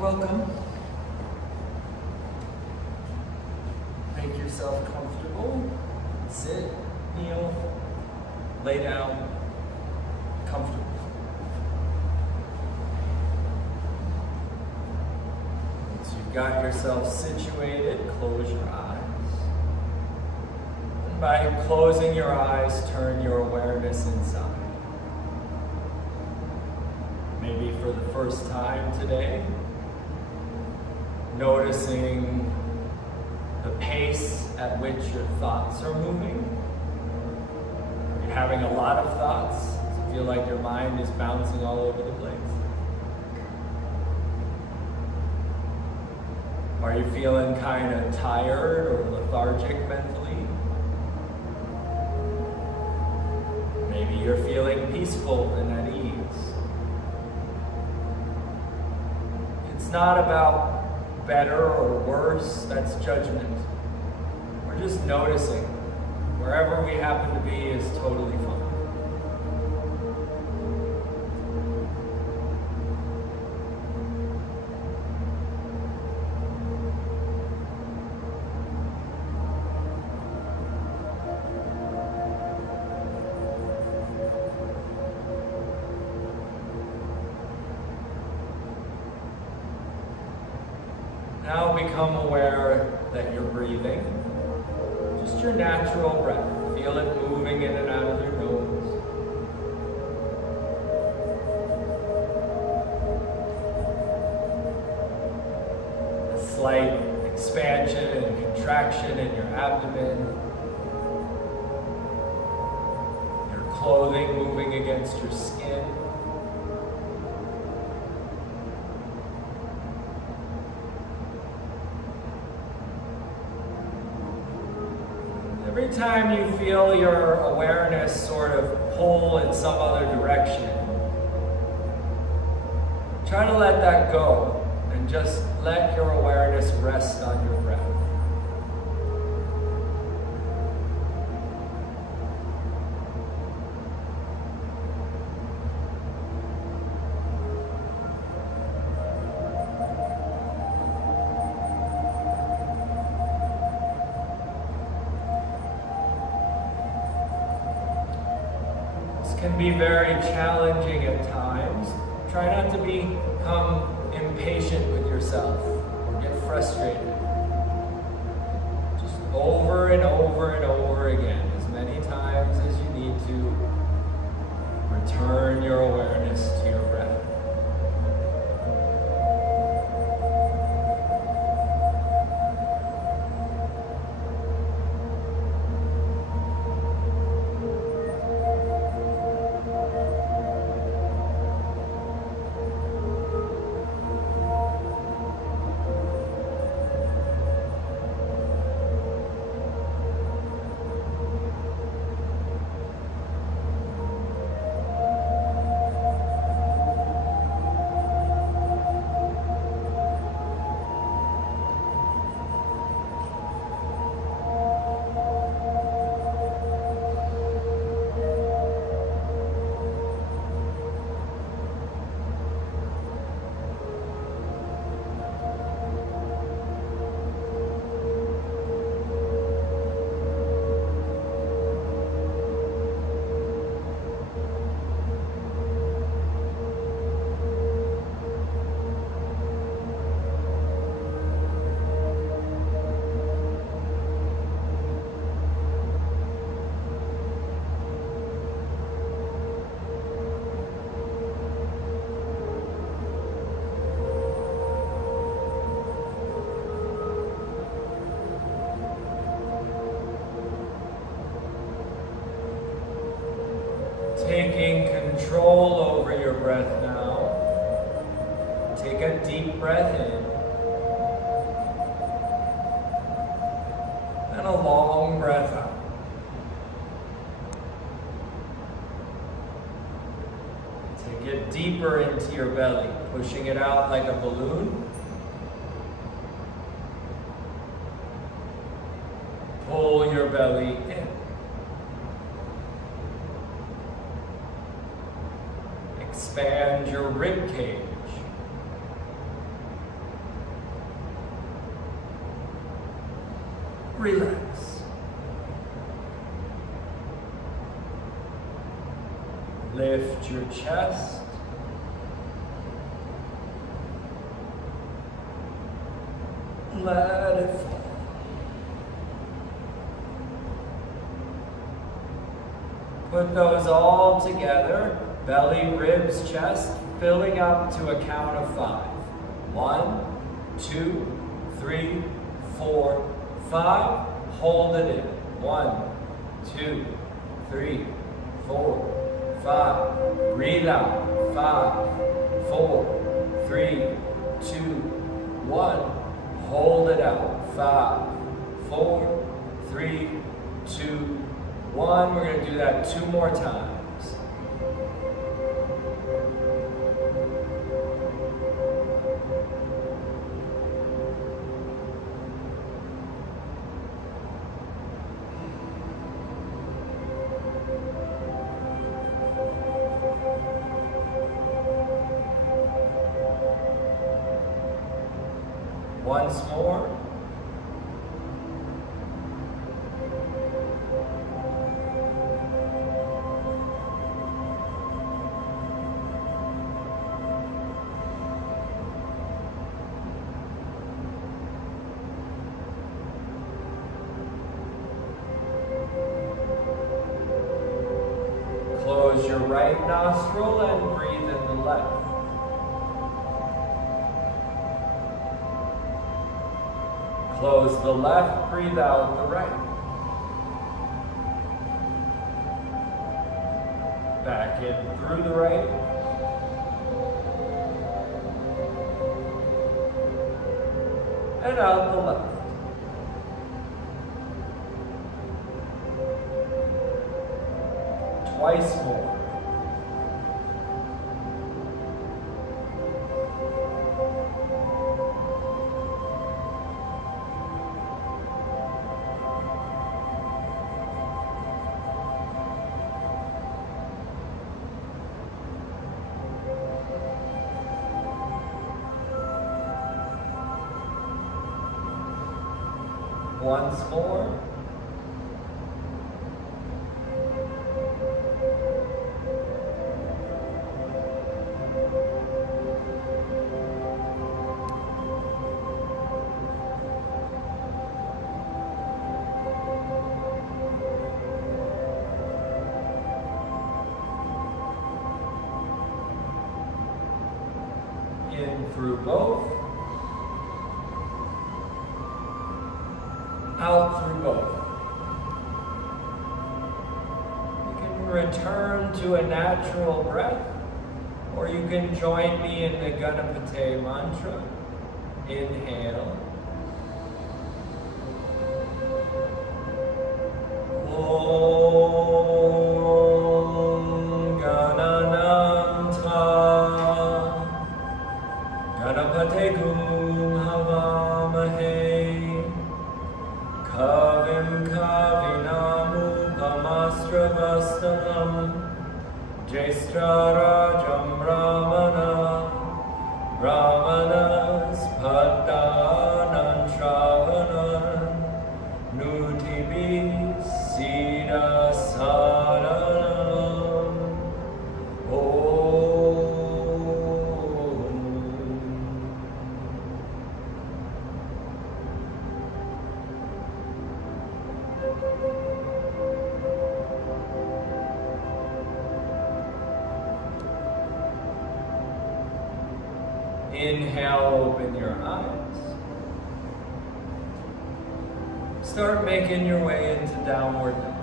Welcome. Make yourself comfortable. Sit, kneel, lay down, comfortable. Once you've got yourself situated, close your eyes. And by closing your eyes, turn your awareness inside. Maybe for the first time today, noticing the pace at which your thoughts are moving. You're having a lot of thoughts. You feel like your mind is bouncing all over the place. Are you feeling kind of tired or lethargic mentally? Maybe you're feeling peaceful and at ease. It's not about better or worse, that's judgment. We're just noticing. Wherever we happen to be is totally fine. Now become aware that you're breathing. Just your natural breath. Feel it moving in and out of your nose. A slight expansion and contraction in your abdomen. Your clothing moving against your skin. Every time you feel your awareness sort of pull in some other direction, try to let that go and just let your awareness rest on your breath. Can be very challenging at times. Try not to become impatient with yourself or get frustrated. Just over and over and over again, as many times as you need to, return your awareness to your breath. Taking control over your breath now. Take a deep breath in. And a long breath out. Take it deeper into your belly, pushing it out like a balloon. Pull your belly in. Expand your rib cage. relax. Lift your chest. Let it fall. Put those all together, belly, ribs, chest, filling up to a count of 5. 1, 2, 3, 4, 5. Hold it in. 1, 2, 3, 4, 5. Breathe out. 5, 4, 3, 2, 1. Hold it out. 5, 4, 3, 2, 1. We're going to do that 2 more times. Once more. Close your right nostril and breathe in the left. Close the left, breathe out the right. Back in through the right. And out the left. Twice more. Once more. In through both. Out through both. You can return to a natural breath, or you can join me in the Ganapate mantra. Inhale. Om Ganananta Ganapate Gum Havamahe Kavim Kavinamu Pamastravastam Jaistrarajam Ramana Ramanas Paddanan Shavanan Nutibi Sida Saranam Inhale, open your eyes. Start making your way into downward dog.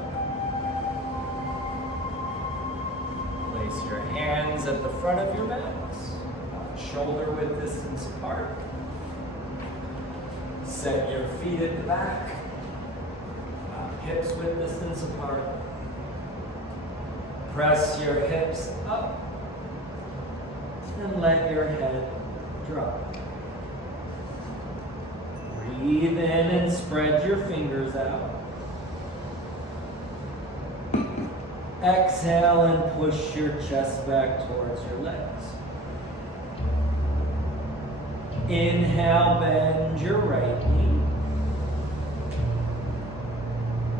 Place your hands at the front of your mats, shoulder width distance apart. Set your feet at the back, hips width distance apart. Press your hips up and let your head drop. Breathe in and spread your fingers out. Exhale and push your chest back towards your legs. Inhale, bend your right knee.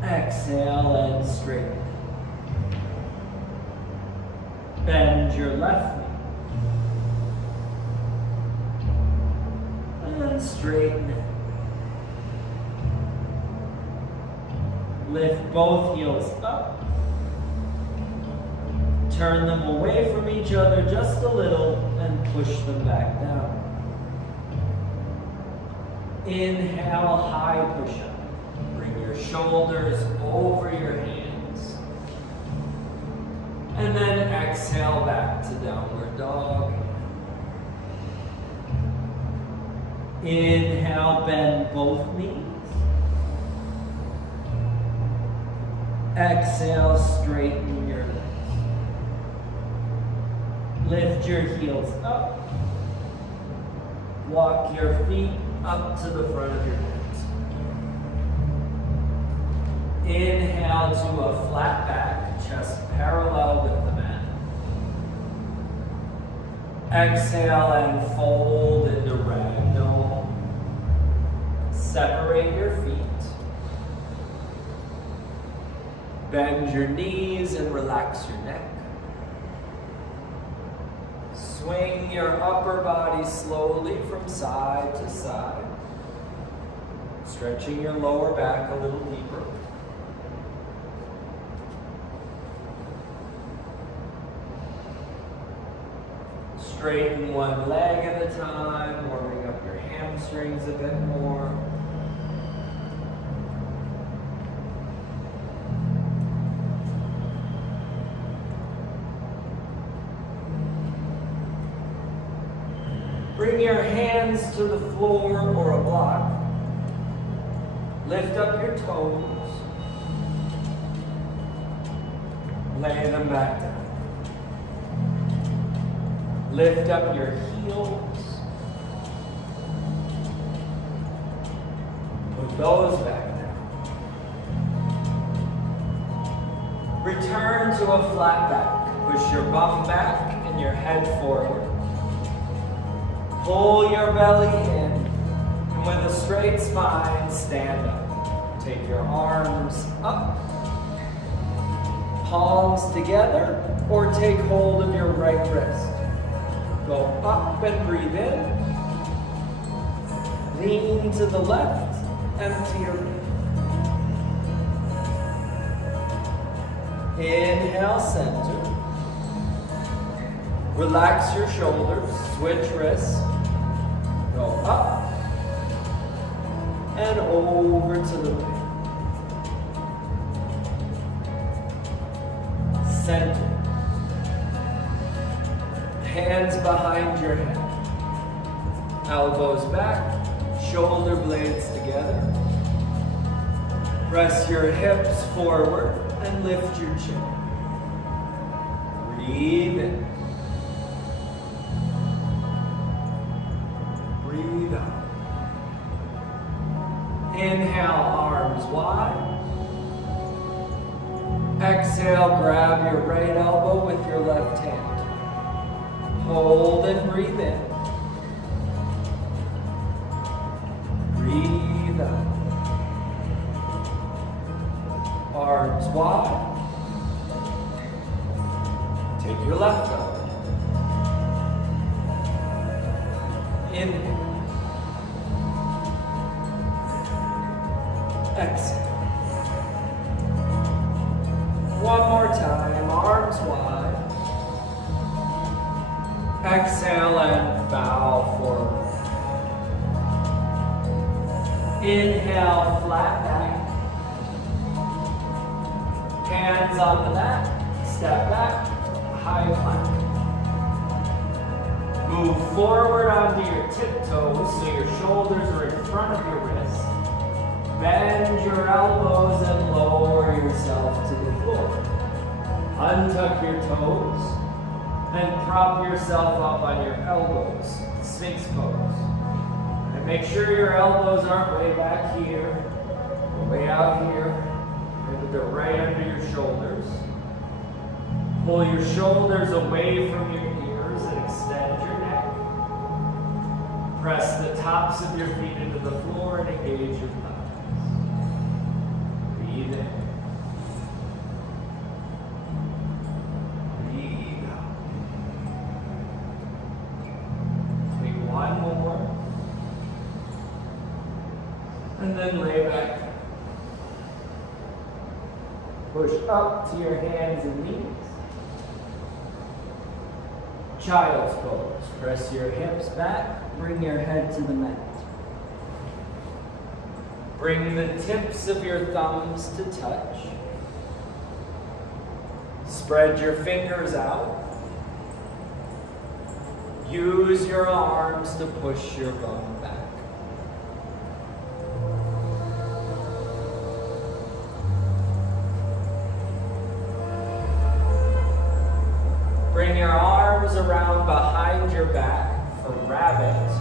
Exhale and straighten. Bend your left knee. And straighten it. Lift both heels up. Turn them away from each other just a little and push them back down. Inhale, high push-up. Bring your shoulders over your hands. And then exhale back to downward dog. Inhale, bend both knees. Exhale, straighten your legs. Lift your heels up. Walk your feet up to the front of your hands. Inhale to a flat back, chest parallel with the mat. Exhale and fold into ragdoll. Separate your feet. Bend your knees and relax your neck. Swing your upper body slowly from side to side. Stretching your lower back a little deeper. Straighten one leg at a time, warming up your hamstrings a bit more. Bring your hands to the floor or a block. Lift up your toes. Lay them back down. Lift up your heels. Put those back down. Return to a flat back. Push your bum back and your head forward. Pull your belly in, and with a straight spine, stand up. Take your arms up, palms together, or take hold of your right wrist. Go up and breathe in. Lean to the left, empty your breath. Inhale, center. Relax your shoulders, switch wrists. Go up and over to the right. Center. Hands behind your head. Elbows back, shoulder blades together. Press your hips forward and lift your chin. Breathe in. Breathe out. Inhale, arms wide. Exhale, grab your right elbow with your left hand. Hold and breathe in. Breathe out. Arms wide. Take your left elbow. Inhale. Exhale. One more time, arms wide. Exhale and bow forward. Inhale, flat back. Hands on the mat, step back, high plank. Move forward onto your tiptoes so your shoulders are in front of your wrists. Bend your elbows and lower yourself to the floor. Untuck your toes and prop yourself up on your elbows, Sphinx pose. And make sure your elbows aren't way back here, or way out here. Maybe they're right under your shoulders. Pull your shoulders away from your ears and extend your neck. Press the tops of your feet into the floor and engage your thighs. Breathe in. Breathe out. Take one more. And then lay back. Push up to your hands and knees. Child's pose. Press your hips back. Bring your head to the mat. Bring the tips of your thumbs to touch. Spread your fingers out. Use your arms to push your bum back. Bring your arms around behind your back for rabbit.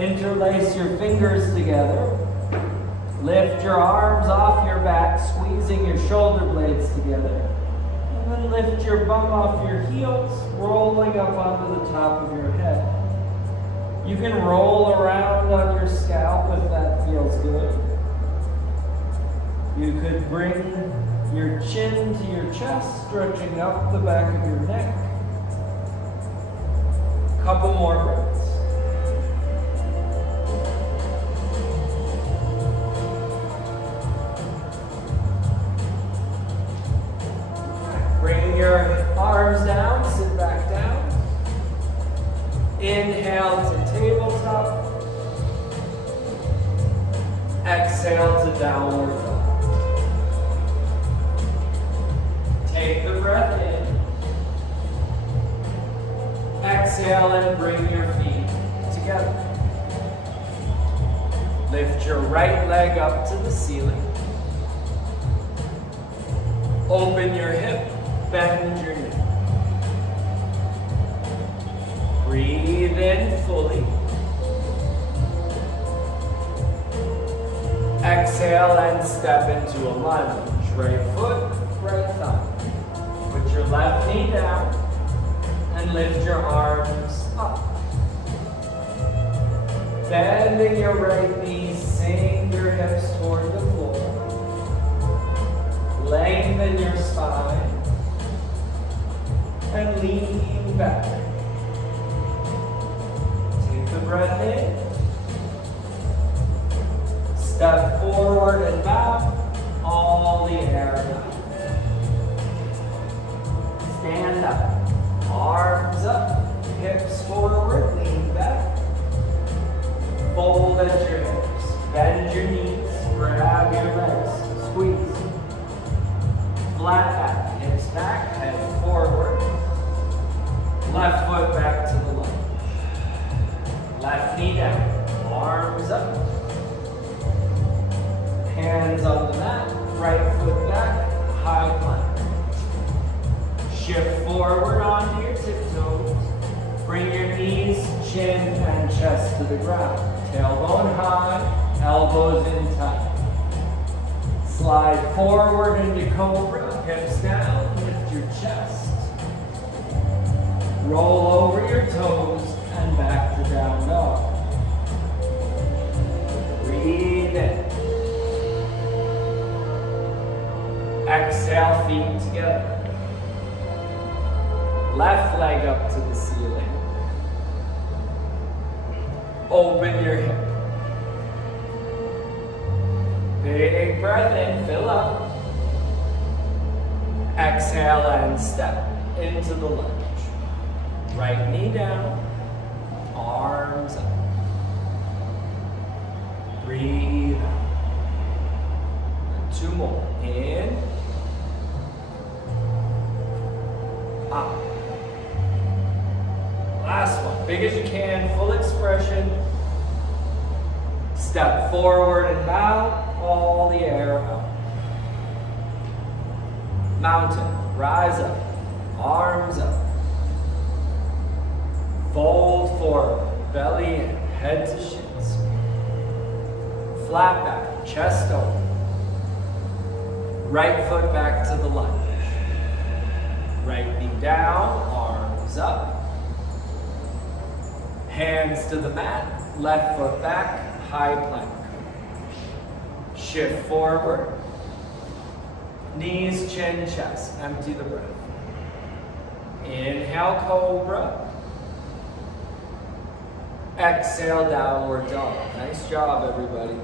Interlace your fingers together. Lift your arms off your back, squeezing your shoulder blades together. And then lift your bum off your heels, rolling up onto the top of your head. You can roll around on your scalp if that feels good. You could bring your chin to your chest, stretching up the back of your neck. Couple more breaths. Bring your arms down, sit back down. Inhale to tabletop. Exhale to downward dog. Take the breath in. Exhale and bring your feet together. Lift your right leg up to the ceiling. Open your hip, bend your knee. Breathe in fully. Exhale and step into a lunge. Right foot, right thumb. Put your left knee down and lift your arms up. Bending your right knee, sink your hips toward the floor. Lengthen your spine and lean back. Take the breath in. Step forward and back, all the air out. Stand up, arms up, hips forward, lean back. Fold at your hips, bend your knees, grab your legs, squeeze. Flat back, hips back, head forward. Left foot back to the lunge. Left knee down, arms up. Hands on the mat, right foot back, high plank. Shift forward onto your tiptoes. Bring your knees, chin, and chest to the ground. Tailbone high, elbows in tight. Slide forward into cobra, hips down, lift your chest. Roll over your toes and back to down dog. Breathe in. Exhale, feet together. Left leg up to the ceiling. Open your hip. Big breath in, fill up. Exhale and step into the lunge. Right knee down, arms up. Breathe out. Two more. In. Up. Last one. Big as you can, full expression. Step forward and bow. All the air out. Mountain. Rise up. Arms up. Fold forward. Belly in. Head to shins. Flat back. Chest open. Right foot back to the lunge. Right knee down, arms up. Hands to the mat, left foot back, high plank. Shift forward, Knees, chin, chest. Empty the breath. Inhale, cobra. Exhale, downward dog. Nice job, everybody.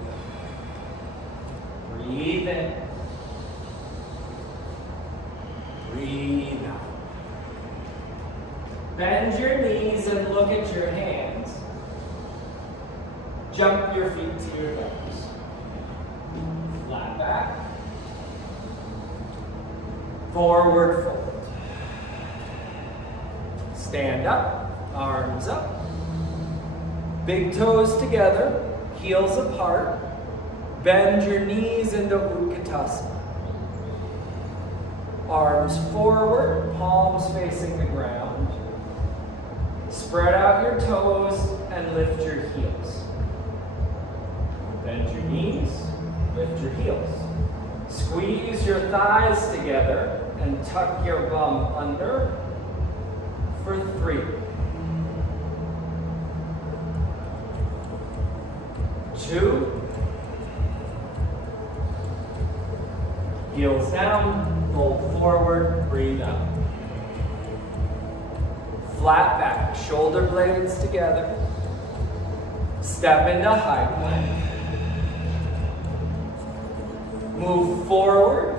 Breathe in. Breathe out. Bend your knees and look at your hands. Jump your feet to your toes. Flat back. Forward fold. Stand up, arms up. Big toes together, heels apart. Bend your knees into Utkatasana. Arms forward, palms facing the ground. Spread out your toes and lift your heels. Bend your knees, lift your heels. Squeeze your thighs together and tuck your bum under for 3. 2. Heels down, fold forward, breathe out. Flat back, shoulder blades together. Step into high plank. Move forward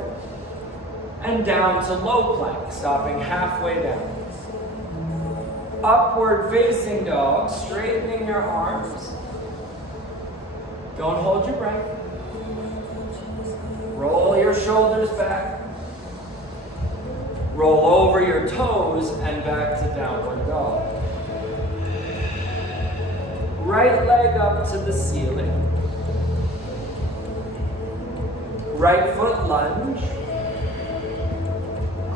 and down to low plank, stopping halfway down. Upward facing dog, straightening your arms. Don't hold your breath. Roll your shoulders back. Roll over your toes and back to downward dog. Right leg up to the ceiling. Right foot lunge.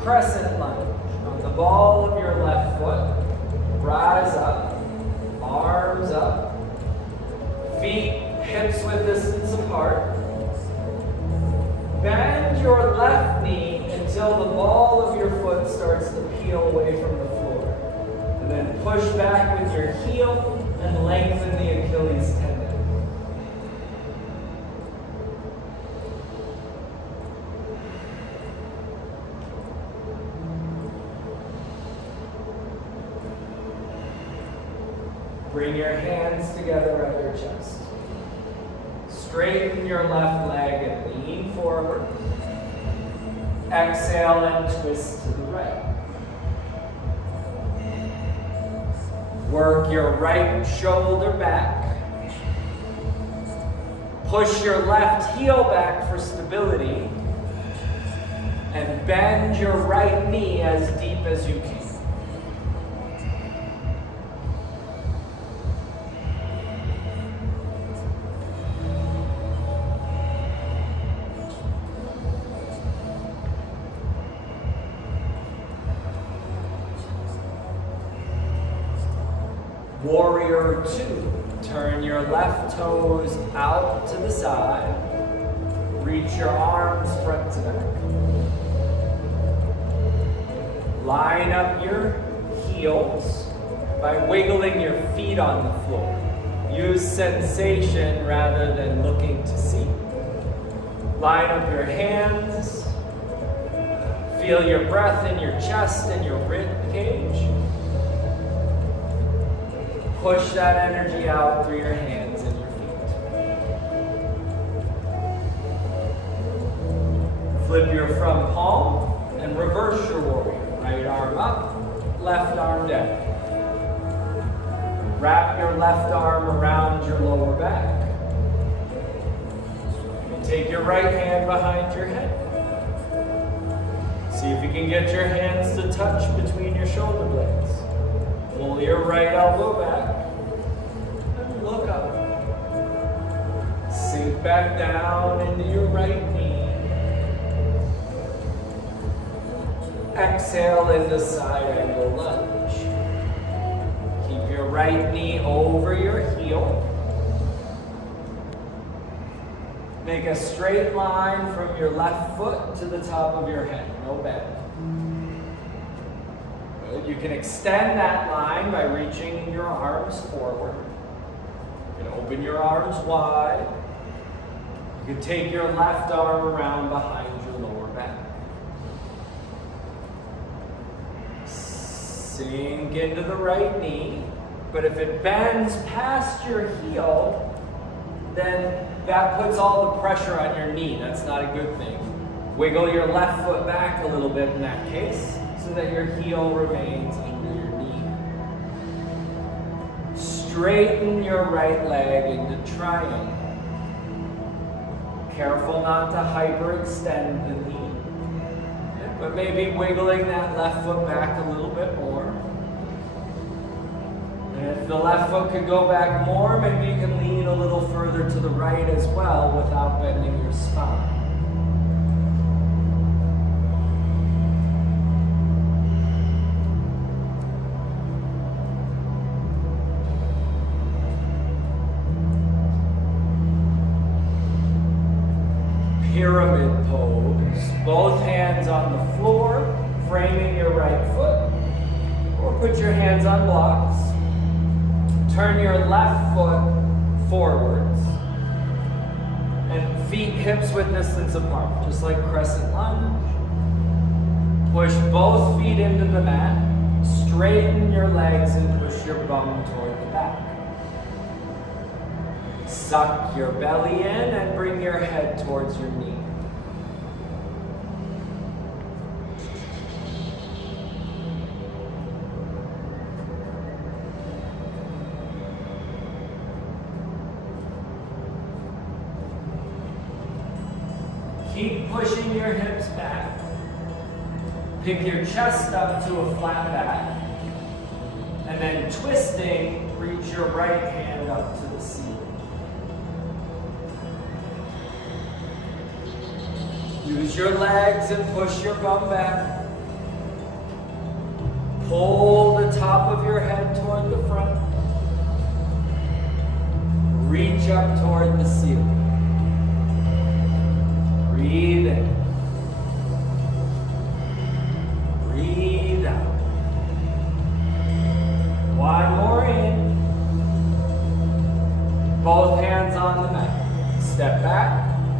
Crescent lunge. On the ball of your left foot, rise up. Arms up. Feet hips width distance apart. Bend your left knee until the ball of your foot starts to peel away from the floor. And then push back with your heel and lengthen the Achilles tendon. Bring your hands together at your chest. Straighten your left leg and lean forward. Exhale and twist to the right. Work your right shoulder back. Push your left heel back for stability. And bend your right knee as deep as you can. Warrior 2. Turn your left toes out to the side. Reach your arms front to back. Line up your heels by wiggling your feet on the floor. Use sensation rather than looking to see. Line up your hands. Feel your breath in your chest and your rib cage. Push that energy out through your hands and your feet. Flip your front palm and reverse your warrior. Right arm up, left arm down. Wrap your left arm around your lower back. And take your right hand behind your head. See if you can get your hands to touch between your shoulder blades. Pull your right elbow back and look up. Sink back down into your right knee. Exhale into side angle lunge. Keep your right knee over your heel. Make a straight line from your left foot to the top of your head. No bend. You can extend that line by reaching your arms forward. You can open your arms wide. You can take your left arm around behind your lower back. Sink into the right knee. But if it bends past your heel, then that puts all the pressure on your knee. That's not a good thing. Wiggle your left foot back a little bit in that case so that your heel remains under your knee. Straighten your right leg into triangle. Careful not to hyperextend the knee, but maybe wiggling that left foot back a little bit more. And if the left foot could go back more, maybe you can lean a little further to the right as well without bending your spine. Pyramid pose. Both hands on the floor, framing your right foot, or put your hands on blocks. Turn your left foot forwards and feet hips width distance apart, just like crescent lunge. Push both feet into the mat. Straighten your legs and push your bum toward the back. Suck your belly in and bring your head towards your knee. Keep pushing your hips back. Pick your chest up to a flat back. And then twisting, reach your right hand up to the ceiling. Use your legs and push your bum back. Pull the top of your head toward the front. Reach up toward the ceiling. Breathe in. Breathe out. One more in. Both hands on the mat. Step back,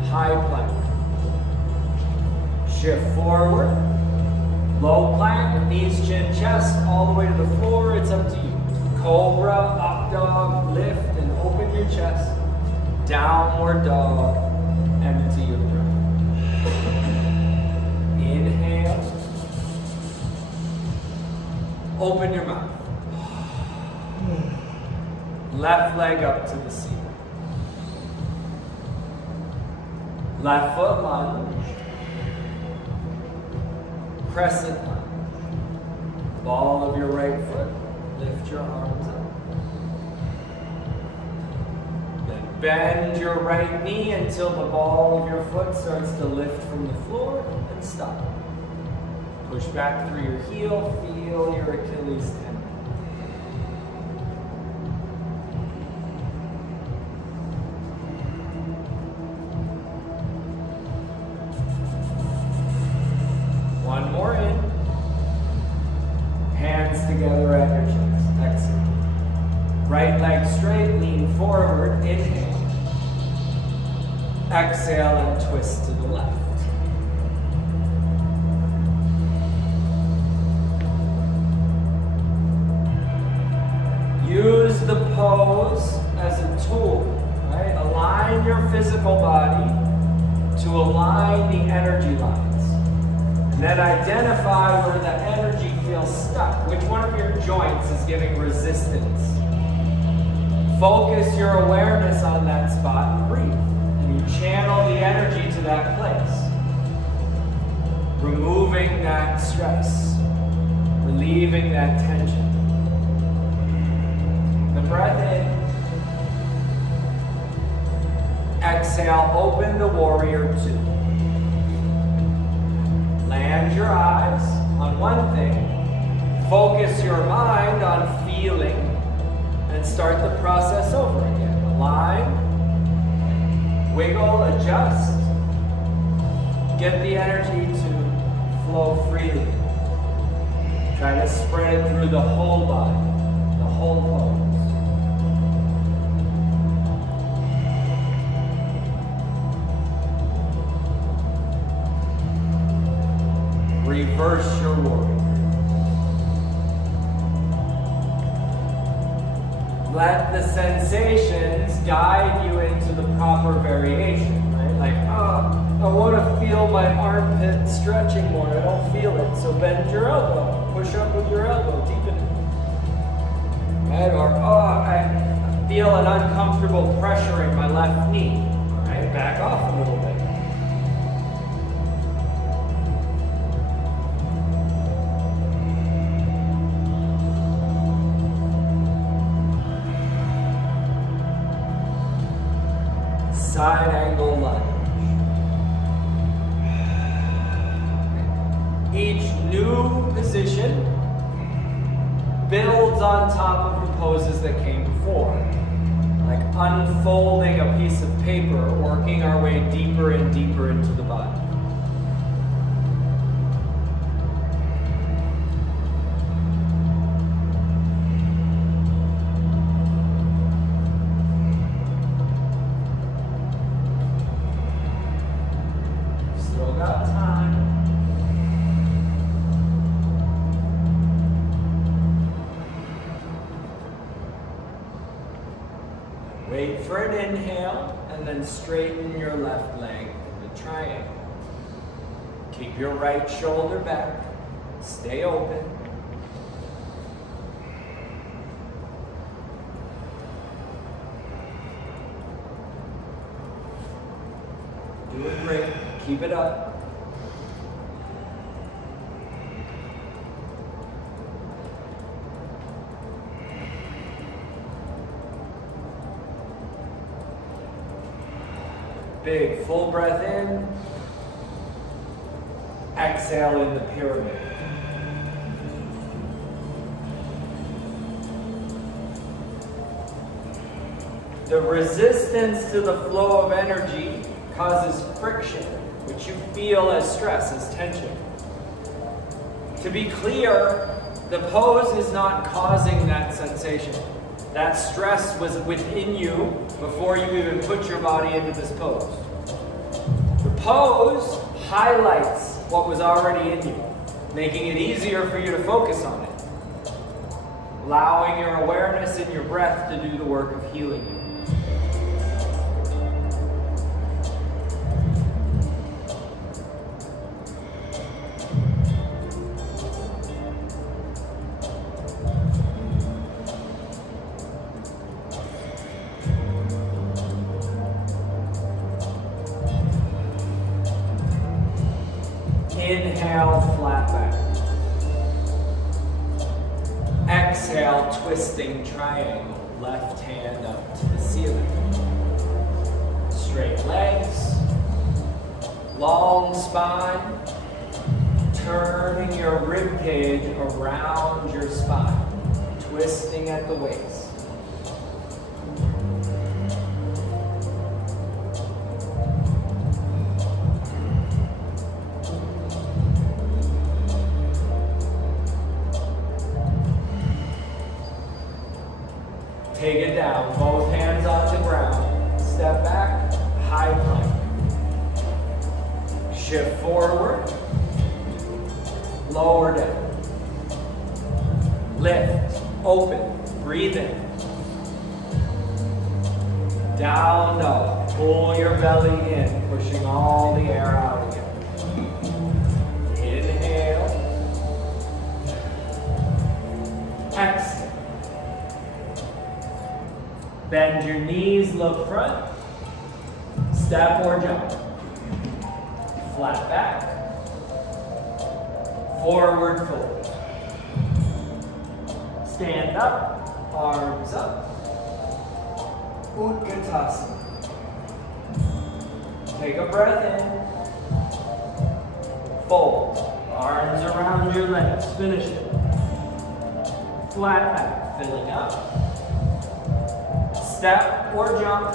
high plank. Shift forward. Low plank, knees, chin, chest, all the way to the floor. It's up to you. Cobra, up dog, lift and open your chest. Downward dog, empty your breath. Inhale. Open your mouth. Left leg up to the ceiling. Left foot lunge. Crescent lunge. Ball of your right foot. Lift your arms up. Then bend your right knee until the ball of your foot starts to lift from the floor and stop. Push back through your heel. Feel your Achilles tendon. One more in. Hands together at your chest. Exhale. Right leg straight, lean forward, inhale. Exhale and twist to the left. Use the pose as a tool, right? Align your physical body to align the energy lines. And then identify where the energy feels stuck. Which one of your joints is giving resistance? Focus your awareness on that spot and breathe. And you channel the energy to that place. Removing that stress. Relieving that tension. The breath in. Exhale, open to warrior two. Land your eyes on one thing. Focus your mind on feeling. And start the process over again. Align. Wiggle, adjust. Get the energy to flow freely. Try to spread it through the whole body, the whole pose. Reverse your warrior. sensations guide you into the proper variation, right? Like, I want to feel my armpit stretching more. I don't feel it. So bend your elbow. Push up with your elbow. Deepen it. Right? Or, I feel an uncomfortable pressure in my left knee. Right? Back off a little bit. Side angle lunge. Each new position builds on top of the poses that came before. Like unfolding a piece of paper, working our way deeper and deeper into the body. Still got time. Wait for an inhale, and then straighten your left leg in the triangle. Keep your right shoulder back. Stay open. Doing great. Keep it up. Big full breath in. Exhale in the pyramid. The resistance to the flow of energy causes friction, which you feel as stress, as tension. To be clear, the pose is not causing that sensation. That stress was within you before you even put your body into this pose. The pose highlights what was already in you, making it easier for you to focus on it, allowing your awareness and your breath to do the work of healing you. Inhale, flat back. Exhale, twisting triangle. Left hand up to the ceiling. Straight legs. Long spine. Turning your rib cage around your spine. Twisting at the waist. Take it down, both hands on the ground. Step back, high plank. Shift forward, lower down. Lift, open, breathe in. Down dog, pull your belly in, pushing all the air out again. Inhale. Exhale. Bend your knees, look front. Step or jump. Flat back. Forward fold. Stand up, arms up. Utkatasana. Take a breath in. Fold. Arms around your legs. Finish it. Flat back, filling up. Step or jump,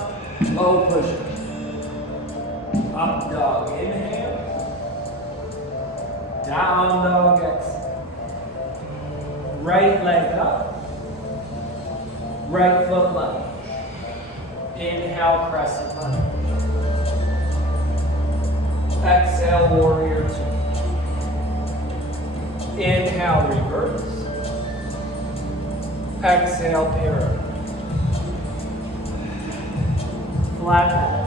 low push. Up dog, inhale. Down dog, exhale. Right leg up. Right foot lunge. Inhale, crescent lunge. Exhale, warrior two. Inhale, reverse. Exhale, pyramid. Flat back.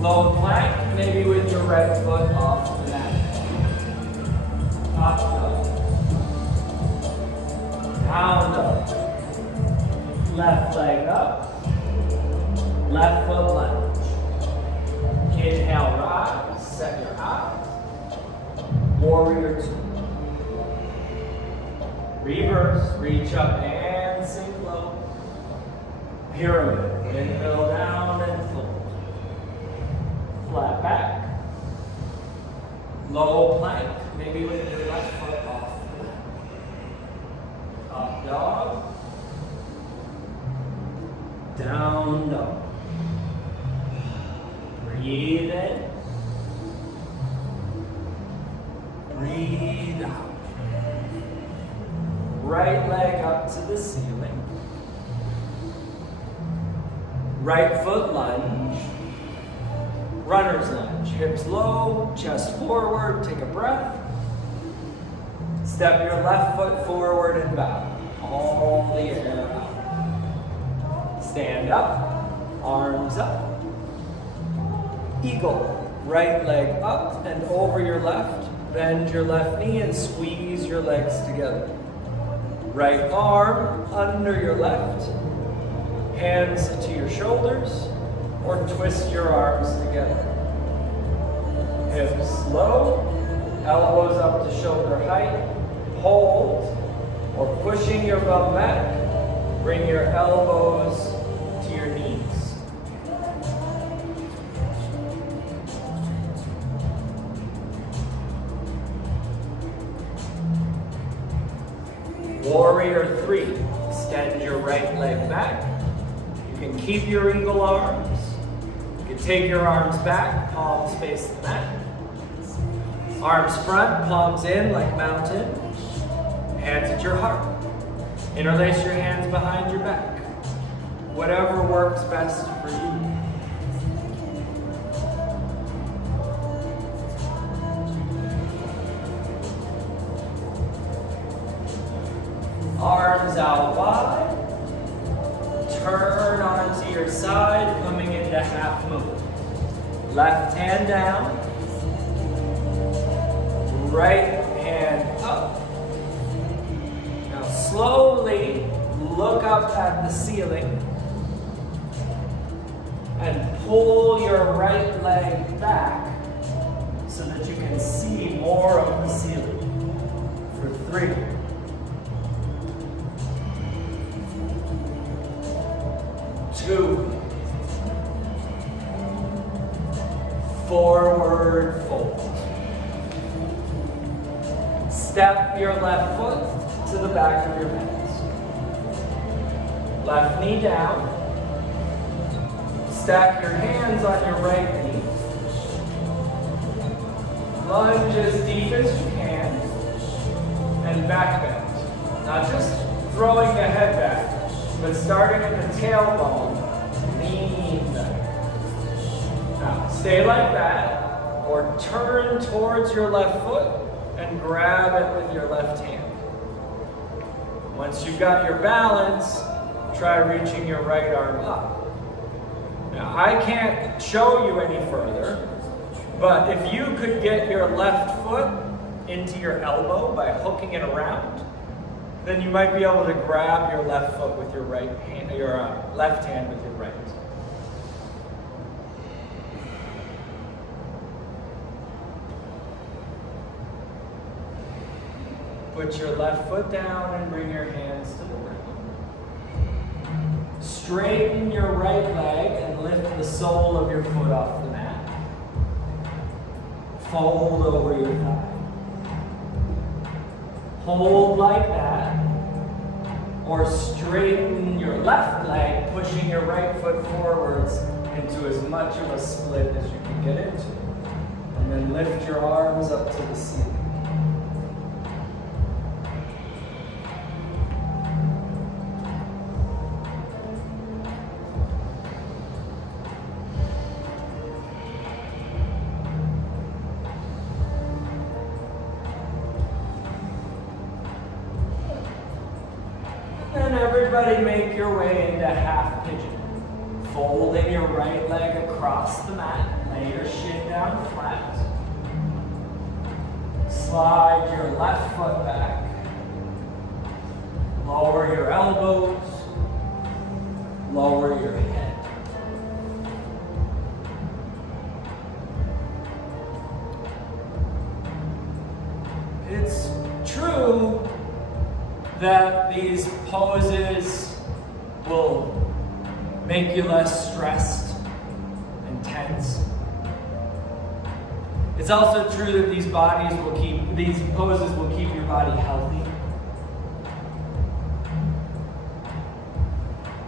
Low plank, maybe with your right foot off the mat. Up dog. Down dog. Left leg up. Left foot lunge. Inhale, rise. Set your eyes. Warrior two. Reverse, reach up and sink low. Pyramid. Inhale down and fold. Flat back. Low plank, maybe with your left foot off the mat. Up dog. Down dog. Breathe in. Breathe out. Right leg up to the ceiling. Right foot lunge. Runner's lunge. Hips low, chest forward. Take a breath. Step your left foot forward and bow. All the air out. Stand up. Arms up. Eagle. Right leg up and over your left. Bend your left knee and squeeze your legs together. Right arm under your left. Hands to your shoulders. Or twist your arms together. Hips low, elbows up to shoulder height. Hold, or pushing your bum back. Bring your elbows to your knees. Warrior three, extend your right leg back. You can keep your eagle arms. You can take your arms back, palms face the mat. Arms front, palms in like mountain. Hands at your heart. Interlace your hands behind your back. Whatever works best for you. Arms out wide. Turn onto your side, coming into half move. Left hand down. Right hand up. Now slowly look up at the ceiling and pull your right leg back so that you can see more of the ceiling. For 3. 2. Forward fold. Step your left foot to the back of your hands. Left knee down. Stack your hands on your right knee. Lunge as deep as you can. And back bend. Not just throwing the head back, but starting at the tailbone. Lean back. Now, stay like that, or turn towards your left foot and grab it with your left hand. Once you've got your balance, try reaching your right arm up. Now, I can't show you any further, but if you could get your left foot into your elbow by hooking it around, then you might be able to grab your left foot with your right hand, your left hand with your right. Put your left foot down and bring your hands to the ground. Straighten your right leg and lift the sole of your foot off the mat. Fold over your thigh. Hold like that. Or straighten your left leg, pushing your right foot forwards into as much of a split as you can get into. And then lift your arms up to the ceiling. Everybody make your way into half pigeon. Folding your right leg across the mat. Lay your shin down flat. Slide your left foot back. Lower your elbows. Lower your head. It's true that these poses will make you less stressed and tense. It's also true that these poses will keep your body healthy.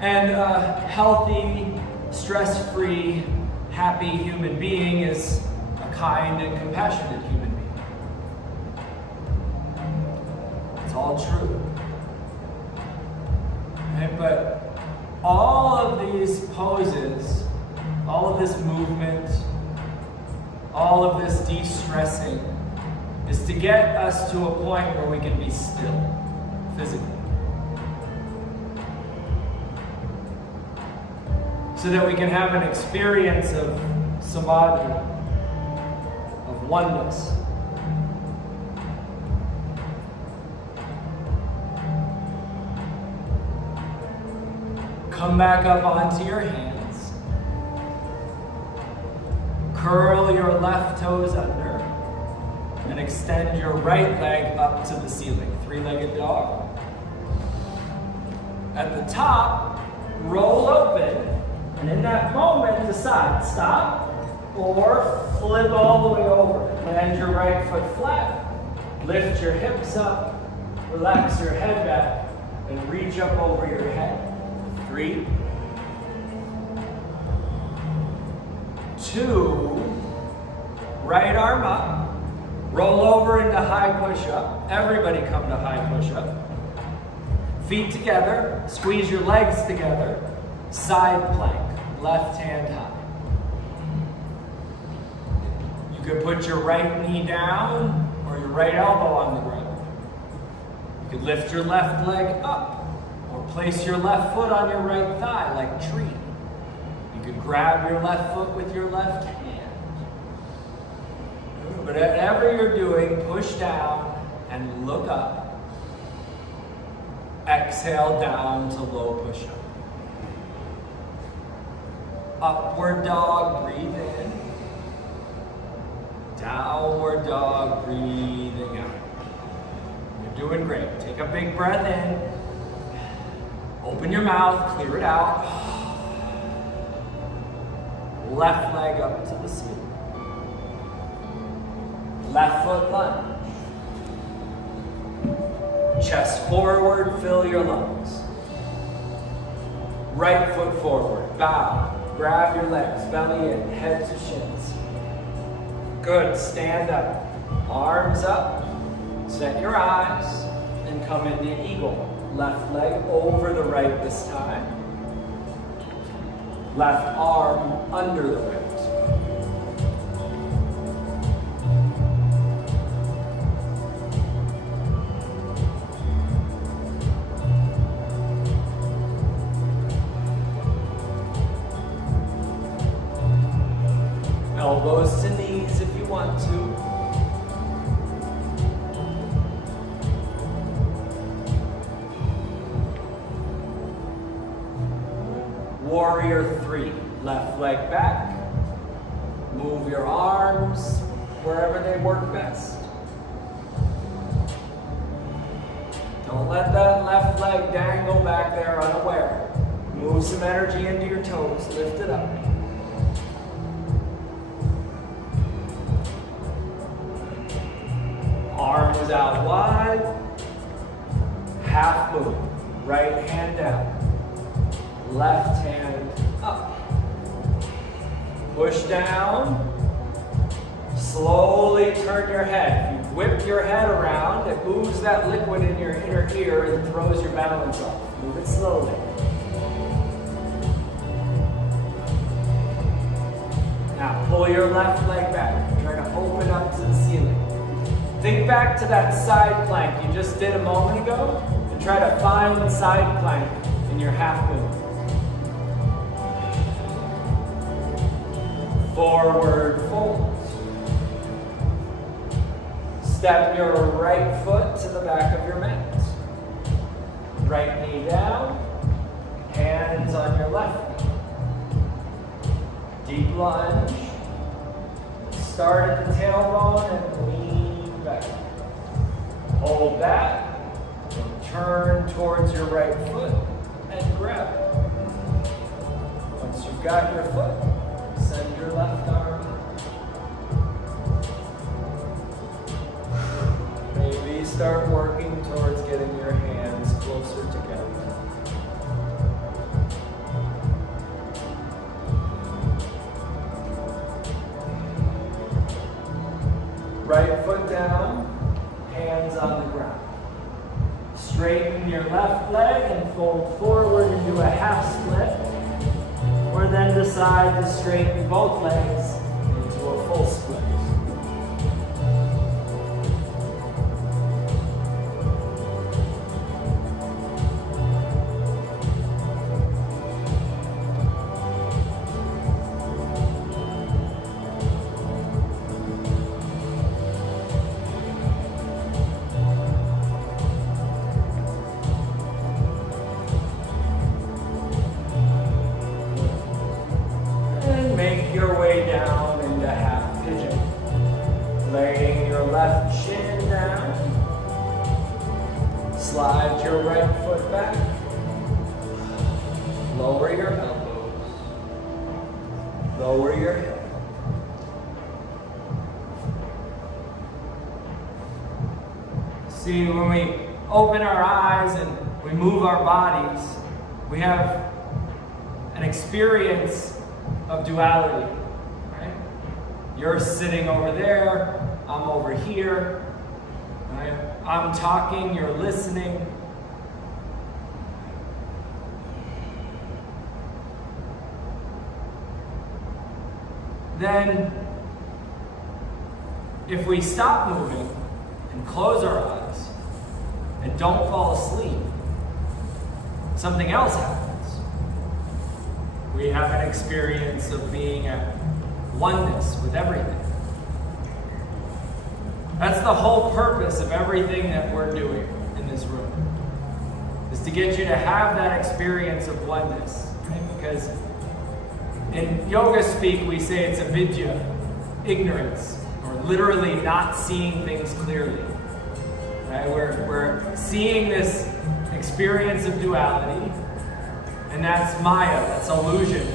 And a healthy, stress-free, happy human being is a kind and compassionate human being. It's all true. Right? But all of these poses, all of this movement, all of this de-stressing is to get us to a point where we can be still, physically. So that we can have an experience of samadhi, of oneness. Come back up onto your hands. Curl your left toes under and extend your right leg up to the ceiling. Three-legged dog. At the top, roll open, and in that moment, decide, stop or flip all the way over. Land your right foot flat, lift your hips up, relax your head back, and reach up over your head. 3, 2, right arm up, roll over into high push-up. Everybody come to high push-up. Feet together, squeeze your legs together, side plank, left hand high. You could put your right knee down or your right elbow on the ground. You could lift your left leg up. Or place your left foot on your right thigh like tree. You could grab your left foot with your left hand. But whatever you're doing, push down and look up. Exhale down to low push-up. Upward dog, breathe in. Downward dog, breathing out. You're doing great. Take a big breath in. Open your mouth, clear it out. Left leg up to the ceiling. Left foot lunge. Chest forward, fill your lungs. Right foot forward, bow. Grab your legs, belly in, head to shins. Good, stand up. Arms up, set your eyes, and come into eagle. Left leg over the right this time. Left arm under the right. Elbows to knees if you want to. Warrior 3, left leg back. Move your arms wherever they work best. Don't let that left leg dangle back there unaware. Move some energy into your toes, lift it up. Arms out wide. Half move. Right hand down. Left hand up. Push down. Slowly turn your head. If you whip your head around, it moves that liquid in your inner ear and throws your balance off. Move it slowly. Now pull your left leg back. Try to open up to the ceiling. Think back to that side plank you just did a moment ago and try to find the side plank in your half move. Forward fold. Step your right foot to the back of your mat. Right knee down, hands on your left knee. Deep lunge. Start at the tailbone and lean back. Hold that. Turn towards your right foot and grab it. Once you've got your foot, send your left arm. Maybe start working towards getting your hands closer together. Right foot down, hands on the ground. Straighten your left leg and fold forward into a half split, or then decide to straighten both legs into a full split. Your way down into half pigeon. Laying your left shin down. Slide your right foot back. Lower your elbows. Lower your hips. See, when we open our eyes and we move our bodies, we have an experience of duality, right? You're sitting over there, I'm over here, right? I'm talking, you're listening. Then, if we stop moving and close our eyes and don't fall asleep, something else happens. We have an experience of being at oneness with everything. That's the whole purpose of everything that we're doing in this room, is to get you to have that experience of oneness. Right? Because in yoga speak, we say it's avidya, ignorance, or literally not seeing things clearly. Right? We're seeing this experience of duality. And that's Maya, that's illusion.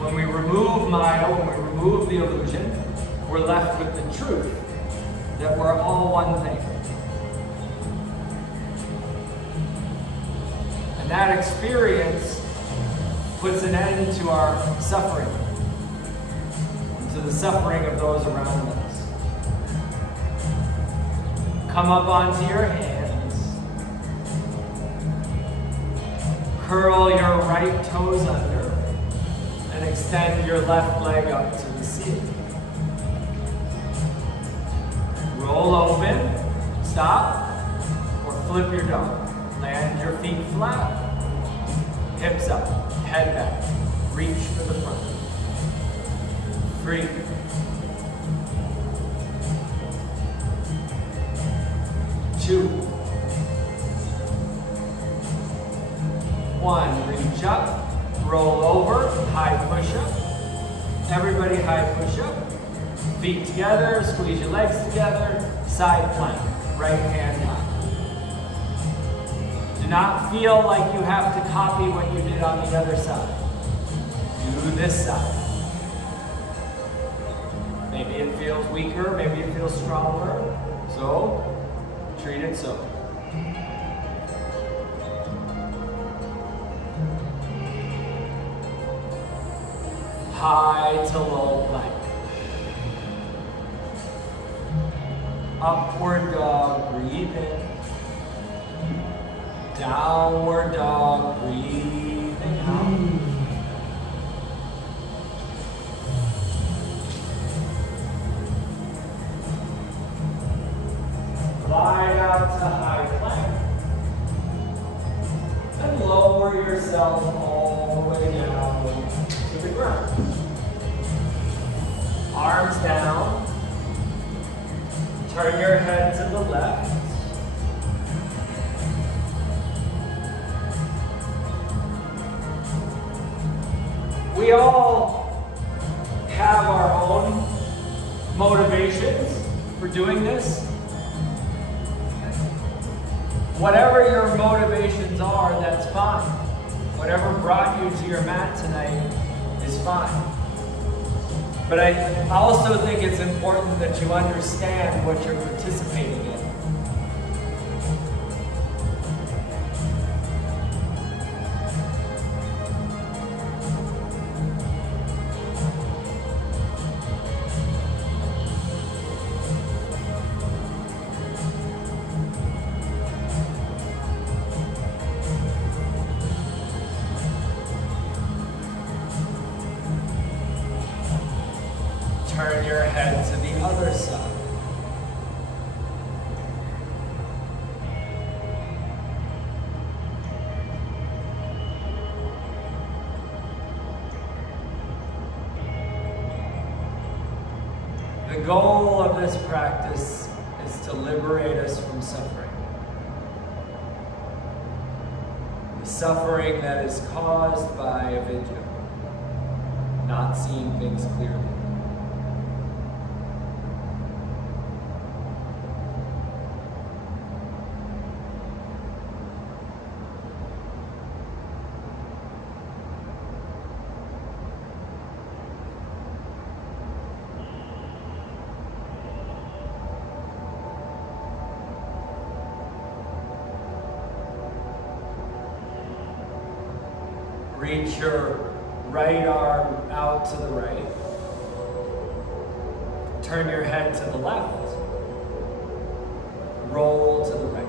When we remove Maya, when we remove the illusion, we're left with the truth that we're all one thing. And that experience puts an end to our suffering, to the suffering of those around us. Come up onto your hands. Curl your right toes under and extend your left leg up to the ceiling. Roll open, stop, or flip your dog. Land your feet flat, hips up, head back, reach for the front. 3, 2, 1, reach up, roll over, high push-up. Everybody high push-up. Feet together, squeeze your legs together, side plank, right hand high. Do not feel like you have to copy what you did on the other side. Do this side. Maybe it feels weaker, maybe it feels stronger. So, treat it so. High to low plank. Upward dog, breathe in. Downward dog, breathing out. Glide out to high plank. And lower yourself all the way down to the ground. Arms down. Turn your head to the left. We all have our own motivations for doing this. Whatever your motivations are, that's fine. Whatever brought you to your mat tonight is fine. But I also think it's important that you understand what you're participating in. Turn your head to the other side. The goal of this practice is to liberate us from suffering. The suffering that is caused by avidya, not seeing things clearly. Reach your right arm out to the right. Turn your head to the left. Roll to the right.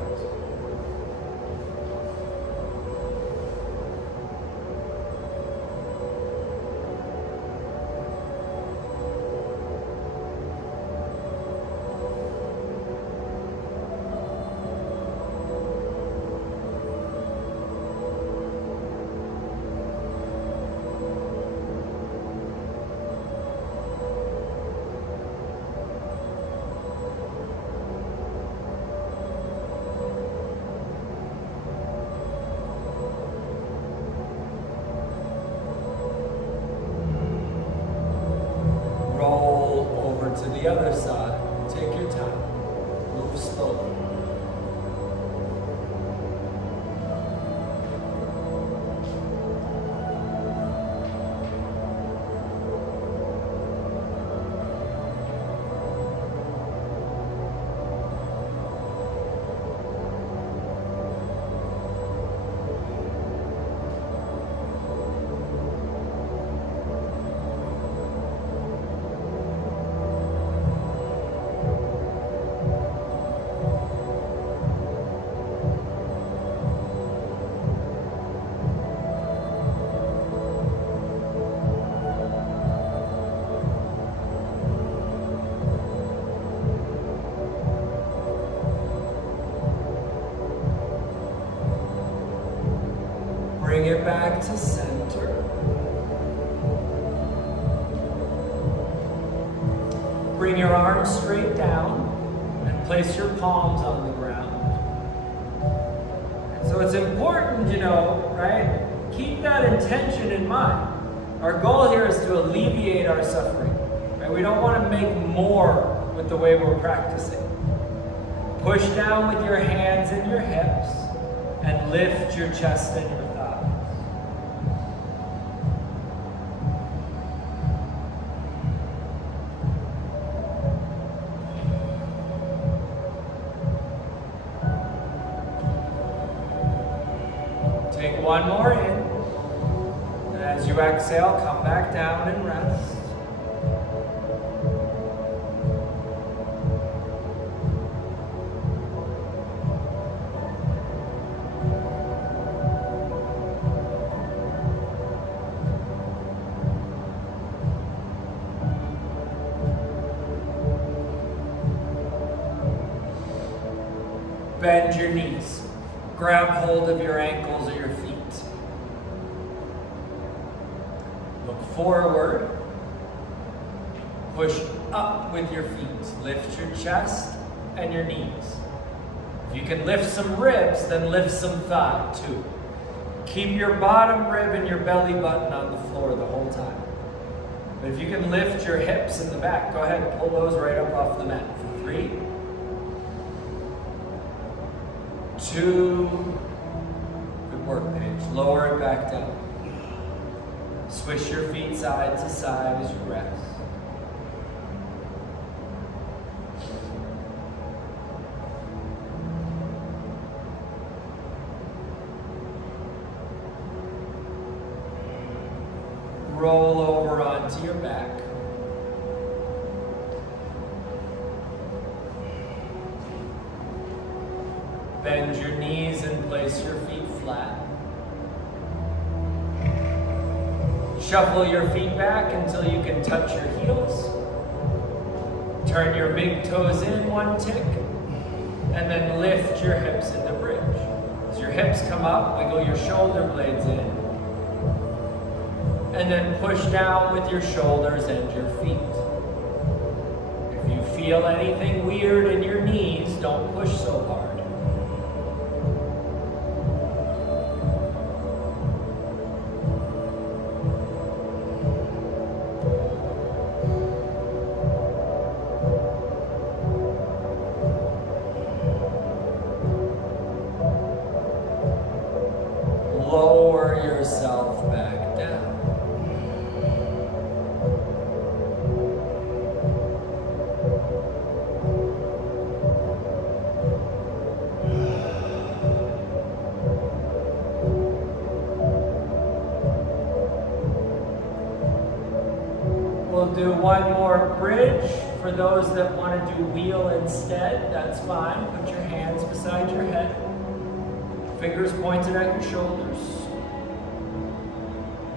To the other side. Take your time. Move slowly. Bring it back to center. Bring your arms straight down and place your palms on the ground. So it's important, right? Keep that intention in mind. Our goal here is to alleviate our suffering. Right? We don't want to make more with the way we're practicing. Push down with your hands and your hips and lift your chest and your thighs. Take one more in. And as you exhale, come back down and rest. Bend your knees. Grab hold of your ankles or your feet. Look forward. Push up with your feet. Lift your chest and your knees. If you can lift some ribs, then lift some thigh too. Keep your bottom rib and your belly button on the floor the whole time. But if you can lift your hips in the back, go ahead and pull those right up off the mat. For 3, 2, good work, Paige. Lower it back down. Swish your feet side to side as you rest. Roll over onto your back. Bend your knees and place your feet flat. Shuffle your feet back until you can touch your heels. Turn your big toes in 1 tick, and then lift your hips into bridge. As your hips come up, wiggle your shoulder blades in. And then push down with your shoulders and your feet. If you feel anything weird in your knees, don't push so hard. Lower yourself back down. We'll do one more bridge. For those that want to do wheel instead, that's fine. Put your hands beside your head. Fingers pointed at your shoulders.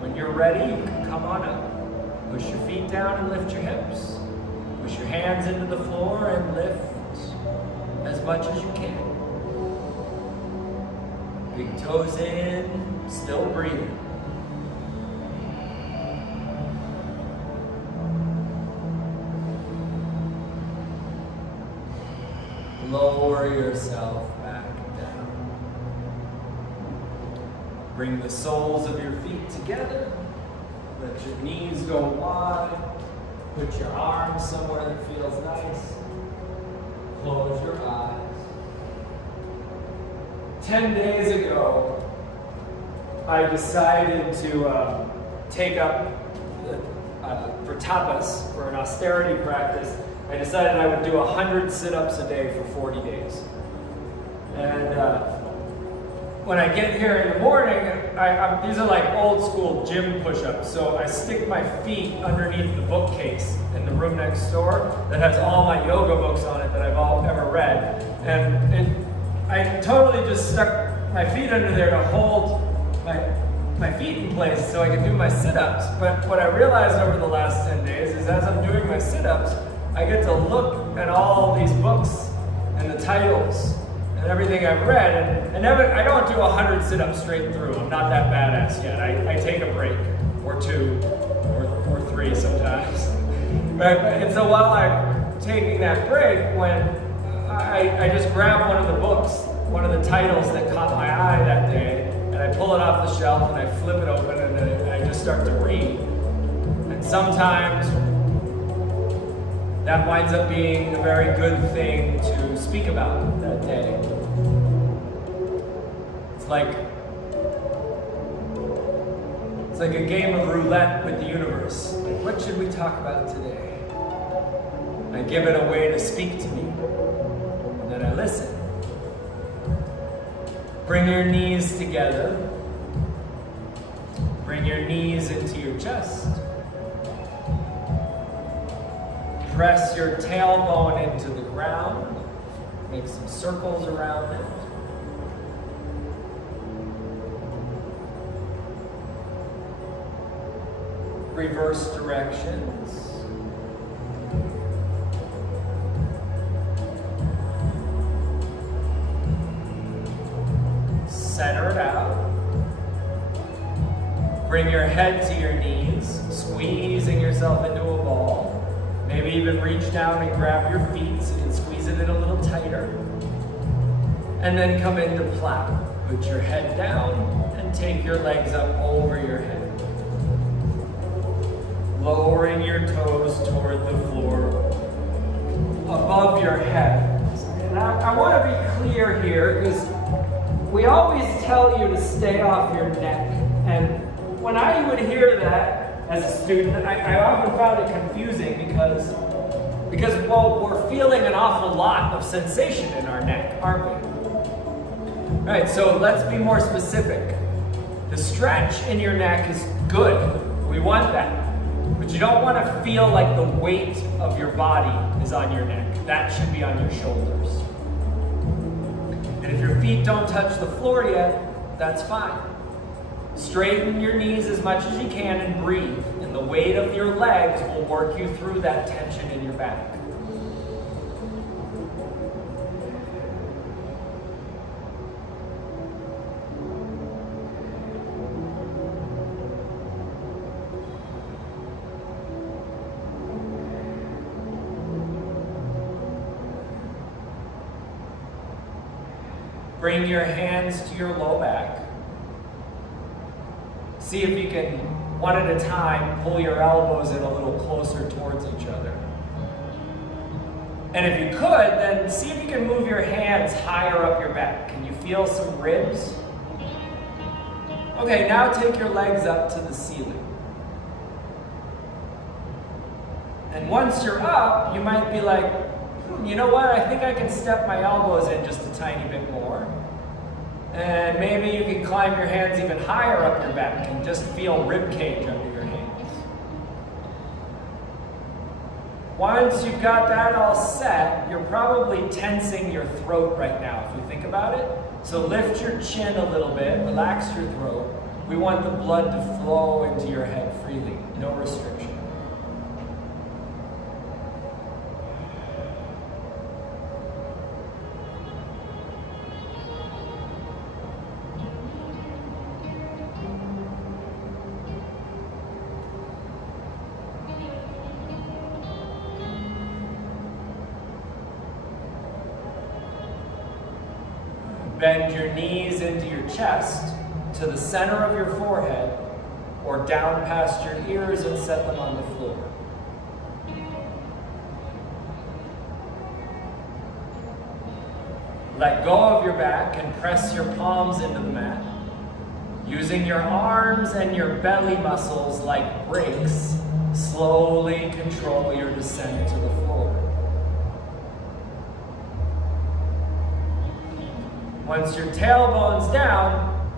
When you're ready, you can come on up. Push your feet down and lift your hips. Push your hands into the floor and lift as much as you can. Big toes in, still breathing. Lower yourself back down. Bring the soles of your feet together. Let your knees go wide. Put your arms somewhere that feels nice. Close your eyes. 10 days ago, I decided to take up, for tapas, for an austerity practice, I decided I would do 100 sit-ups a day for 40 days. And when I get here in the morning, these are like old school gym push-ups. So I stick my feet underneath the bookcase in the room next door that has all my yoga books on it that I've ever read. And I totally just stuck my feet under there to hold my feet in place so I could do my sit-ups. But what I realized over the last 10 days is as I'm doing my sit-ups, I get to look at all these books and the titles and everything I've read, and I don't do 100 sit-ups straight through. I'm not that badass yet. I take a break, or 2, or 3 sometimes. And so while I'm taking that break, when I just grab one of the books, one of the titles that caught my eye that day, and I pull it off the shelf and I flip it open and I just start to read. And sometimes that winds up being a very good thing to speak about that day. It's like a game of roulette with the universe. Like, what should we talk about today? I give it a way to speak to me, and then I listen. Bring your knees together. Bring your knees into your chest. Press your tailbone into the ground. Make some circles around it. Reverse directions. Center it out. Bring your head to your knees, squeezing yourself into a ball. Maybe even reach down and grab your feet so you can squeeze it in a little tighter. And then come into plow. Put your head down and take your legs up over your head. Lowering your toes toward the floor above your head. And I want to be clear here because we always tell you to stay off your neck. And when I would hear that as a student, I often found it confusing because well, we're feeling an awful lot of sensation in our neck, aren't we? All right, so let's be more specific. The stretch in your neck is good. We want that. But you don't want to feel like the weight of your body is on your neck. That should be on your shoulders. And if your feet don't touch the floor yet, that's fine. Straighten your knees as much as you can and breathe. And the weight of your legs will work you through that tension in your back. Bring your hands to your low back. See if you can, one at a time, pull your elbows in a little closer towards each other. And if you could, then see if you can move your hands higher up your back. Can you feel some ribs? Okay, now take your legs up to the ceiling. And once you're up, you might be like, you know what, I think I can step my elbows in just a tiny bit more. And maybe you can climb your hands even higher up your back and just feel rib cage under your hands. Once you've got that all set, you're probably tensing your throat right now, if you think about it. So lift your chin a little bit, relax your throat. We want the blood to flow into your head freely, no restriction. Bend your knees into your chest, to the center of your forehead, or down past your ears and set them on the floor. Let go of your back and press your palms into the mat. Using your arms and your belly muscles like brakes, slowly control your descent to the floor. Once your tailbone's down,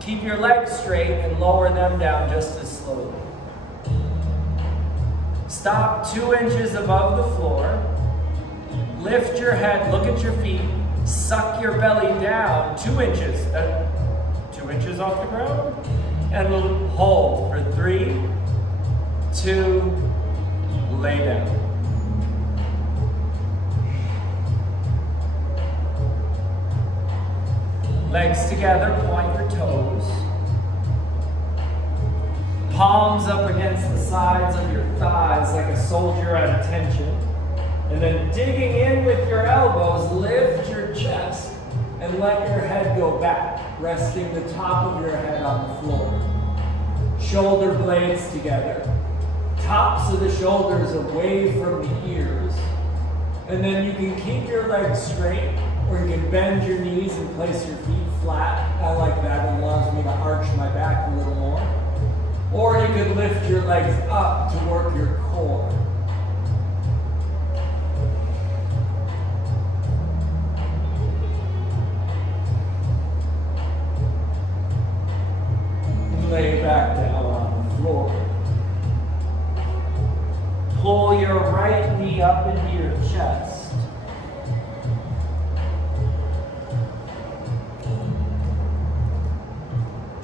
keep your legs straight and lower them down just as slowly. Stop 2 inches above the floor. Lift your head, look at your feet, suck your belly down 2 inches. 2 inches off the ground. And hold for 3, 2, lay down. Legs together, point your toes. Palms up against the sides of your thighs like a soldier at attention. And then digging in with your elbows, lift your chest and let your head go back, resting the top of your head on the floor. Shoulder blades together. Tops of the shoulders away from the ears. And then you can keep your legs straight, or you can bend your knees and place your feet flat. I like that. It allows me to arch my back a little more. Or you could lift your legs up to work your core. Lay back down on the floor. Pull your right knee up into your chest.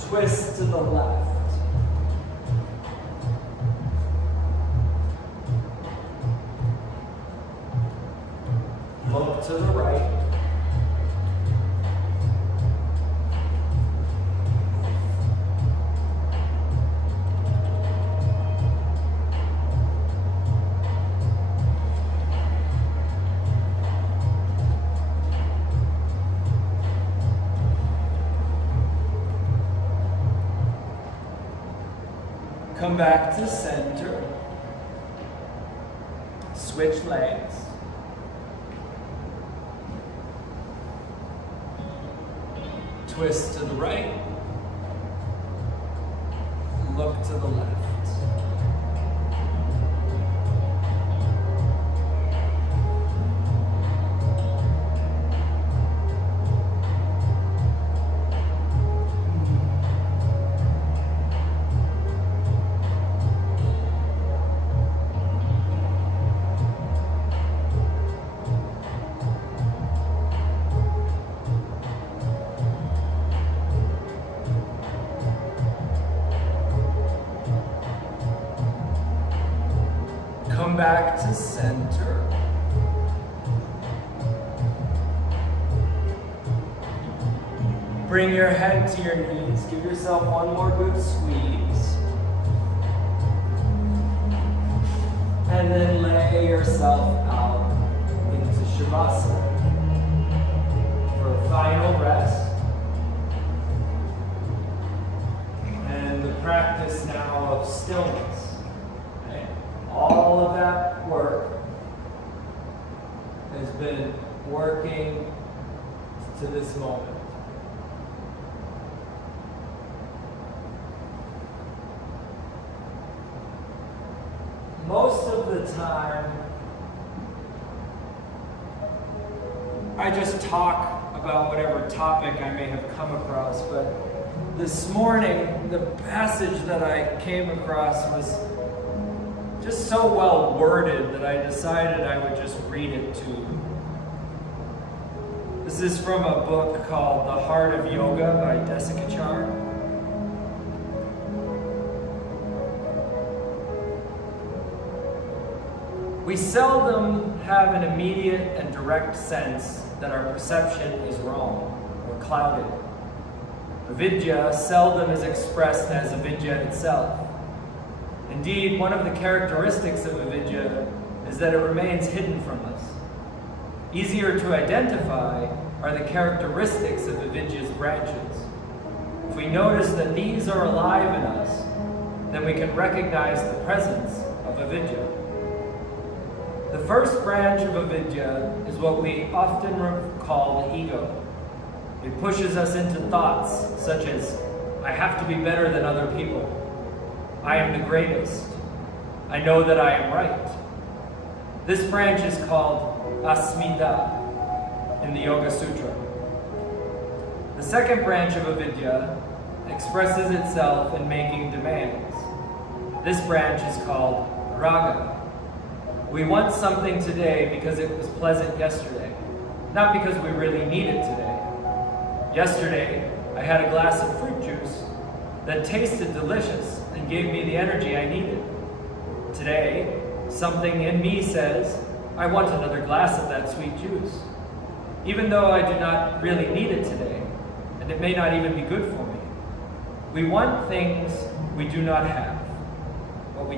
Twist to the left. Look to the right. Come back to center. Switch legs. Twist to the right. Look to the left. Come back to center. Bring your head to your knees. Give yourself one more good squeeze. And then lay yourself out into Shavasana for a final rest. And the practice now of stillness. All of that work has been working to this moment. Most of the time, I just talk about whatever topic I may have come across, but this morning, the passage that I came across was just so well worded that I decided I would just read it to you. This is from a book called The Heart of Yoga by Desikachar. We seldom have an immediate and direct sense that our perception is wrong or clouded. Avidya seldom is expressed as avidya itself. Indeed, one of the characteristics of avidya is that it remains hidden from us. Easier to identify are the characteristics of avidya's branches. If we notice that these are alive in us, then we can recognize the presence of avidya. The first branch of avidya is what we often call the ego. It pushes us into thoughts such as, I have to be better than other people. I am the greatest. I know that I am right. This branch is called Asmita in the Yoga Sutra. The second branch of avidya expresses itself in making demands. This branch is called Raga. We want something today because it was pleasant yesterday, not because we really need it today. Yesterday, I had a glass of fruit juice that tasted delicious and gave me the energy I needed. Today, something in me says, I want another glass of that sweet juice, even though I do not really need it today, and it may not even be good for me. We want things we do not have. What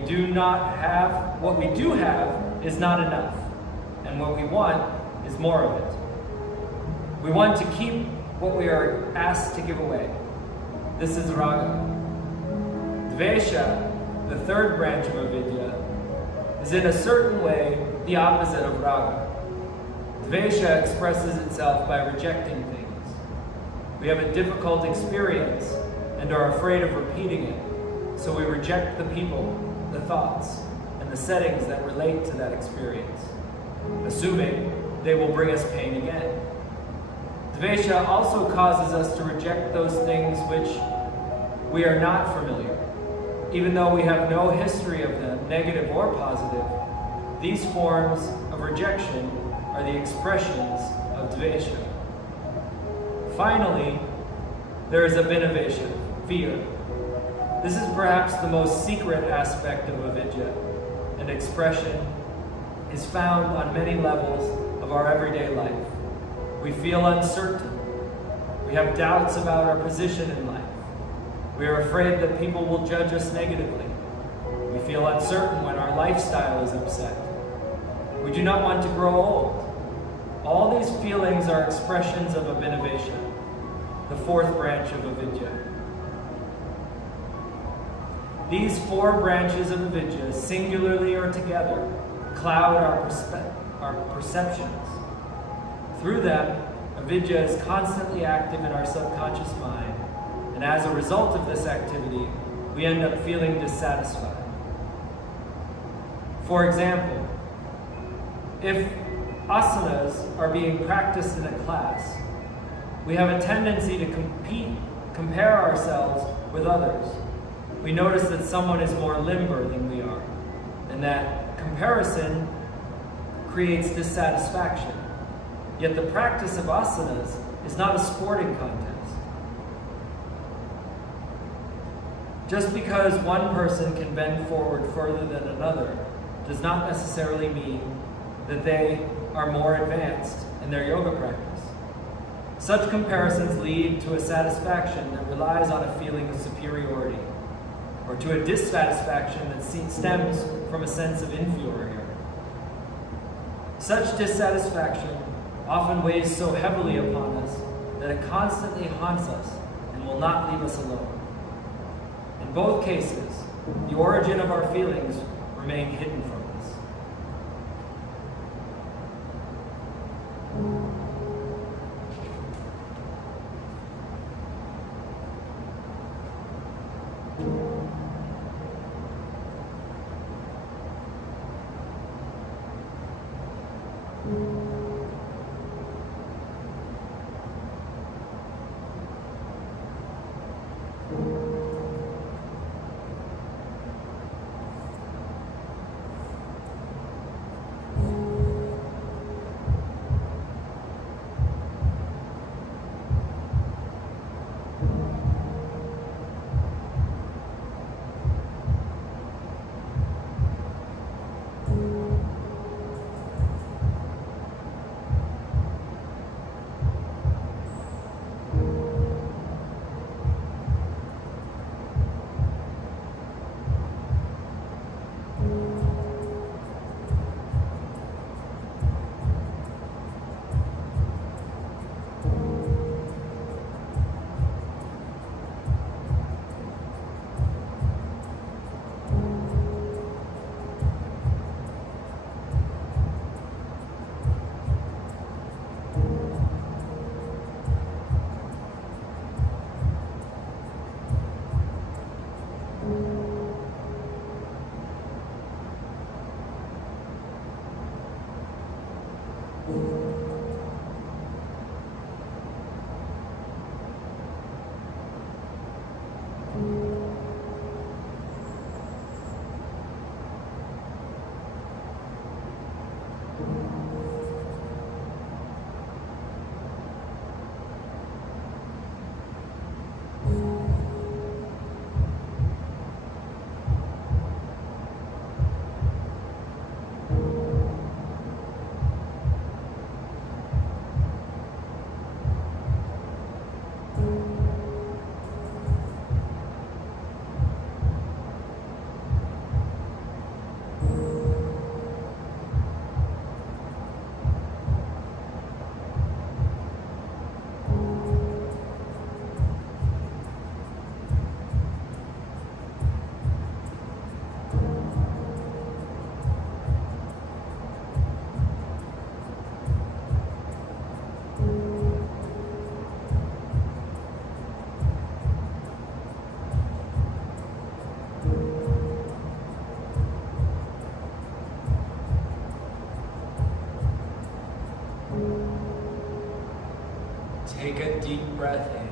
we do have is not enough, and what we want is more of it. We want to keep what we are asked to give away. This is Raga. Dvesha, the third branch of avidya, is in a certain way the opposite of Raga. Dvesha expresses itself by rejecting things. We have a difficult experience and are afraid of repeating it, so we reject the people, the thoughts, and the settings that relate to that experience, assuming they will bring us pain again. Dvesha also causes us to reject those things which we are not familiar. Even though we have no history of them, negative or positive, these forms of rejection are the expressions of Dvesha. Finally, there is Abhinivesha, fear. This is perhaps the most secret aspect of avidya, and expression is found on many levels of our everyday life. We feel uncertain. We have doubts about our position in life. We are afraid that people will judge us negatively. We feel uncertain when our lifestyle is upset. We do not want to grow old. All these feelings are expressions of Abhinivesha, the fourth branch of avidya. These four branches of avidya, singularly or together, cloud our perceptions. Through them, avidya is constantly active in our subconscious mind, and as a result of this activity, we end up feeling dissatisfied. For example, if asanas are being practiced in a class, we have a tendency to compare ourselves with others. We notice that someone is more limber than we are, and that comparison creates dissatisfaction. Yet the practice of asanas is not a sporting contest. Just because one person can bend forward further than another does not necessarily mean that they are more advanced in their yoga practice. Such comparisons lead to a satisfaction that relies on a feeling of superiority, or to a dissatisfaction that stems from a sense of inferiority. Such dissatisfaction often weighs so heavily upon us that it constantly haunts us and will not leave us alone. In both cases, the origin of our feelings remain hidden from us. Take a deep breath in.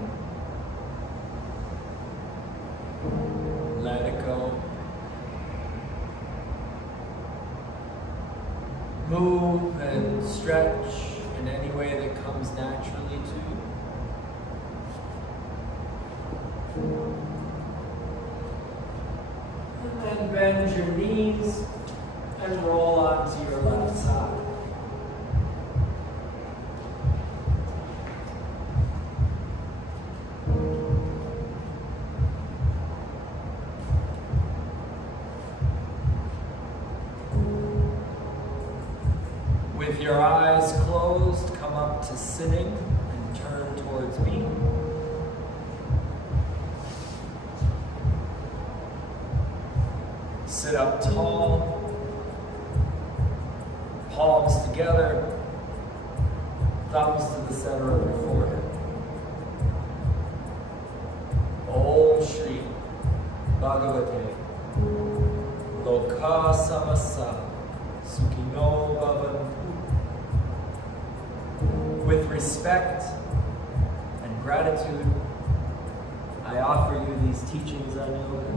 Let it go. Move and stretch in any way that comes naturally to you. And then bend your knees and roll onto your left side. With your eyes closed, come up to sitting and turn towards me. sit up tall, palms together, thumbs to the center of your forehead. Om Shri Bhagavate Loka Samasa Sukhino Bhavantu. With respect and gratitude, I offer you these teachings on yoga.